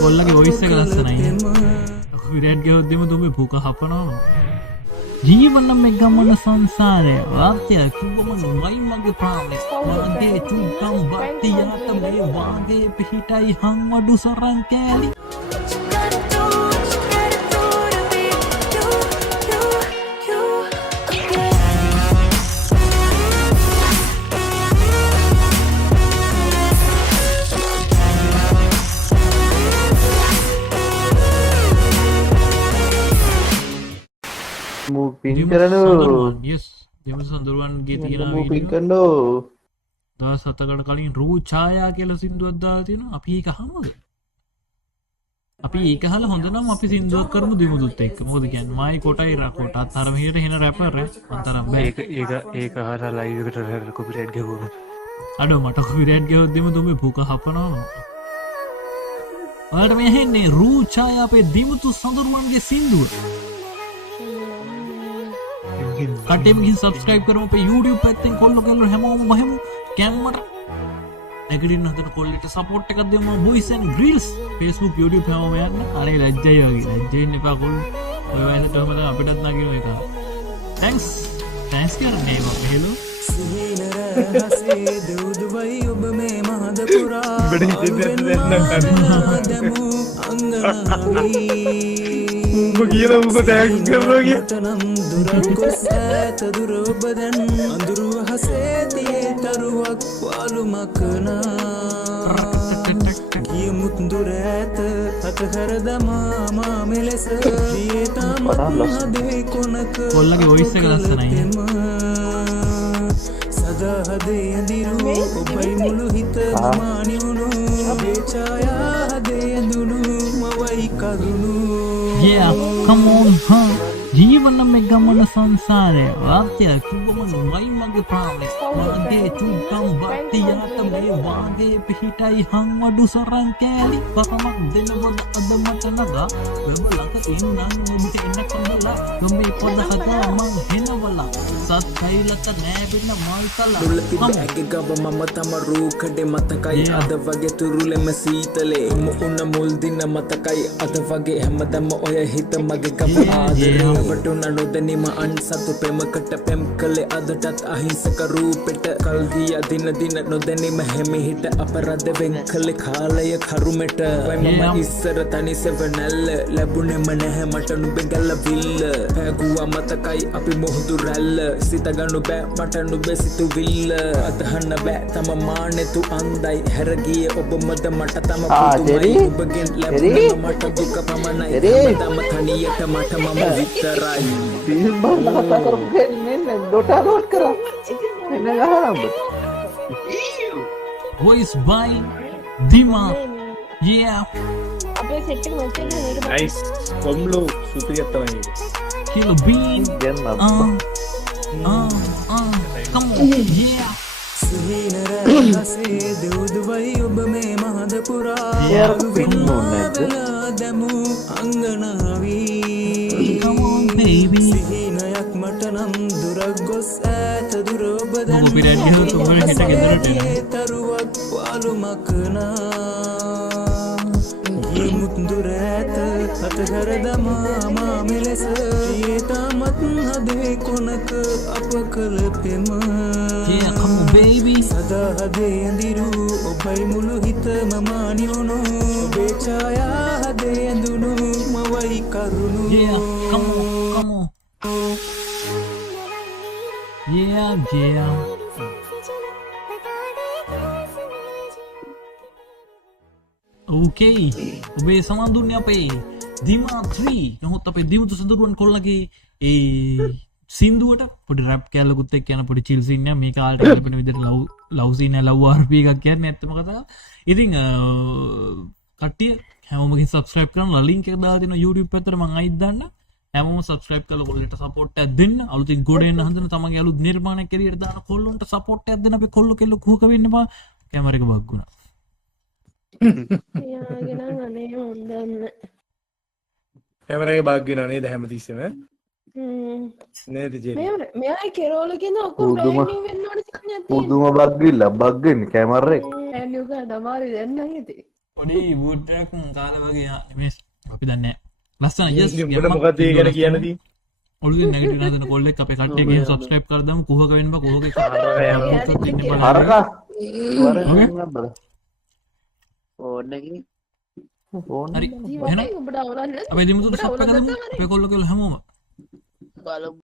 කොල්ලගේ voice එක ලස්සනයි. විරාට් ගේ හොද්දෙම තුඹේ භූක හපනවා. ජීවන මේ ගමන සංසාරය වාත්‍ය කිව්වම නයි මගේ ප්‍රාමිස්. වාගේ චුම්කම් බත්තියට මේ වාගේ පිහිටයි හංවඩු සරන් කෑලි. දෙම සඳරුවන්ගේ තියෙන දවස් 7කට කලින් රූ ඡායා කියලා සින්දුවක් දාලා තියෙනවා. අපි ඒක අහමුද? අපි ඒක අහලා හොඳ නම් අපි සින්දුවක් කරමු දිමුදුත් එක්ක. මොකද කියන්නේ මායි කොටයි රකොටත් අර මෙහෙට එන රැපර් අන්තරම් බෑ. ඒක අහලා ලයිව් එකට කොපිරයිට් ගහුවා. අඩෝ මට කොපිරයිට් ගහුවොත් දෙමු තුඹේ භූක හපනවා. ඔයාලට මේ ඇහෙන්නේ රූ ඡායා අපේ දිමුතු සඳරුවන්ගේ සින්දුව. කට්ටියම ගිහින් subscribe කරමු අපේ YouTube පැත්තෙන් කොල්ල කෙල්ල හැමෝම වහෙමු කැම්මට නැගිටින්න හදන කොල්ලට support එකක් දෙමු boys and girls Facebook YouTube හැමෝම යන්න අනේ ලැජ්ජයි වගේ ලැජ්ජෙන්න එපා කොල්ල ඔය වයසට ඔහම තමයි අපිටත් නගිනු එක thanks කරන්නේ මම හෙලෝ සිහිනර හසේ දුදුවයි ඔබ මේ මහද පුරා දමු අංගනාවී උඹ කියලා උඹ thanks කරනවා කිය තනම් දුරකොස් ඈත දුර ඔබ දැන් අඳුරු හසේ තියේ තරුවක් වාලු මකනා ගියමුත් දුර ඈත අතහැර දමා මා මෙලෙස දියේ තාමත් හදේ කොනක කොල්ලගේ voice එක ලස්සනයි. සදා හදේ ඇඳිරු ඔබයි මුළු හිත මානියුණු ඔබේ ඡායා හදේ ඇඳුණු මවයි කරුණු. Yeah, come on, huh? ජීවන මේ ගමන සංසාරය වාත්‍ය කිව්වම නයි මගේ ප්‍රාමිස්. වාගේ චුම්කම් බත්තියට මේ වාගේ පිහිටයි හංවඩු සරන් කෑලි. පසමක් දෙනවද අද මට නගා වෙබ ළඟ ඉන්නම් ඔබට එන්න කඳලා ගමේ පොද හදා මං හෙනවලා සත්කයිලක නෑබෙන මල්තලා දුලති බෑග ගව මම තම රූකඩේ මතකයි අද වගේ තුරුලෙම සීතලේ මුකුණ මුල් දින මතකයි අද වගේ හැමදම ඔය හිත මගේ ගව ආදරේ වටුන නොදැනීම අන්සතු පෙමකට පෙම් කළේ අදටත් අහිංසක රූපෙට කල් ගිය දින දින නොදැනීම හැමිහිට අපරාධ වෙන් කළේ කාලය කරුමෙට මම ඉස්සර තනි සෙවනැල්ල ලැබුණෙම නැහැ මට නුඹේ ගැලවිල්ල පැගුවා මතකයි අපි මොහොදු රැල්ල සිතගනු බෑ මට නුඹේ සිතුවිල්ල අදහන්න බෑ තම මානෙතු අන්දයි හැර ගියේ ඔබ මද මට තම පුදුමයි ඔබගෙන් ලැබුණේ මට දුක පමණයි තම තනියට මට මම විතරයි voice by Dima. Yeah. nice කොම්ලෝ සුපිරියක් තමයි Kilo bean. Come on. Yeah. සිහිනර හසේ දුදුවයි ඔබ මේ මහද පුරා දමු අංගනාවී. Come on baby. සිහිනයක් මට නම් දුරක් ගොස් ඈත දුර ඔබ දැන් මොකෝ පිරැඩ් ගියොත් උඹලා හිට ගෙදරට එනවා. තරුවක් වාලු මකනා ගියමුත් දුර ඈත අතහැර දමා මා මෙලෙස දියේ තාමත් හදේ කොනක අප කළ පෙම. Yeah, come on baby. සදා හදේ ඇඳිරු ඔබයි මුළු හිතම මානියුණු ඔබේ ඡායා හදේ ඇඳුණු මවයි කරුණු. Yeah, come on. Yeah. Okay. ඔබේ සමන් දුන්නේ අපේ දිමා 3. නමුත් අපේ දිමුතු සඳරුවන් කොල්ලගේ ඒ සින්දුවට පොඩි රැප් කැලකුත් එක්ක යන පොඩි චිල් සීන් එක මේ කාලේට ගැලපෙන විදිහට ලව් සීන් එක ලව් RP එකක් කියන්නේ ඇත්තම කතාව. ඉතින් කට්ටිය හැමෝම ගිහින් subscribe කරන්න link එක දාලා තියෙනවා YouTube පැත්තට මම අයිත් දාන්න. හැමෝම subscribe කරලා කොල්ලන්ට support එකක් දෙන්න. අලුතින් ගොඩ එන්න හදන තමන්ගේ අලුත් නිර්මාණයක් එළියට දාන කොල්ලන්ට support එකක් දෙන්න. අපි කොල්ල කෙල්ල කුහක වෙන්න බා. කැමරා එක බග්ගුණා. යාගෙන අනේ හොඳන්න කැමරා එක බග් වෙනව නේද හැමතිස්සෙම නේද ජෙරි මෙයා කෙරෝලගෙන ඔක්කොම බ්‍රෑන්ඩ් නිව් වෙන්න ඕනේ තියෙනවා පුදුම බග් ගිල්ල බග් වෙන්නේ කැමරා එක බ්‍රෑන්ඩ් නිව් ගන්න අමාරු දැන් නම් ඉතින් පොඩි බූට්ටයක් කාලා වගේ මේ අපි දන්නේ ලස්සන යස් උඹට මොකද ඒ ගැන කියන්නදී ඔළුවේ නෙගටිව් නදන කොල්ලෙක් අපේ කට්ටියගෙන් සබ්ස්ක්‍රයිබ් කරදාමු කුහක වෙන්න බා කුහකේ හරකා හරි එහෙනම් ඔබට අවුලන්නේ අපි දිමුතු සබ් එක කරමු අපේ කොල්ල කියලා හැමෝම බලමු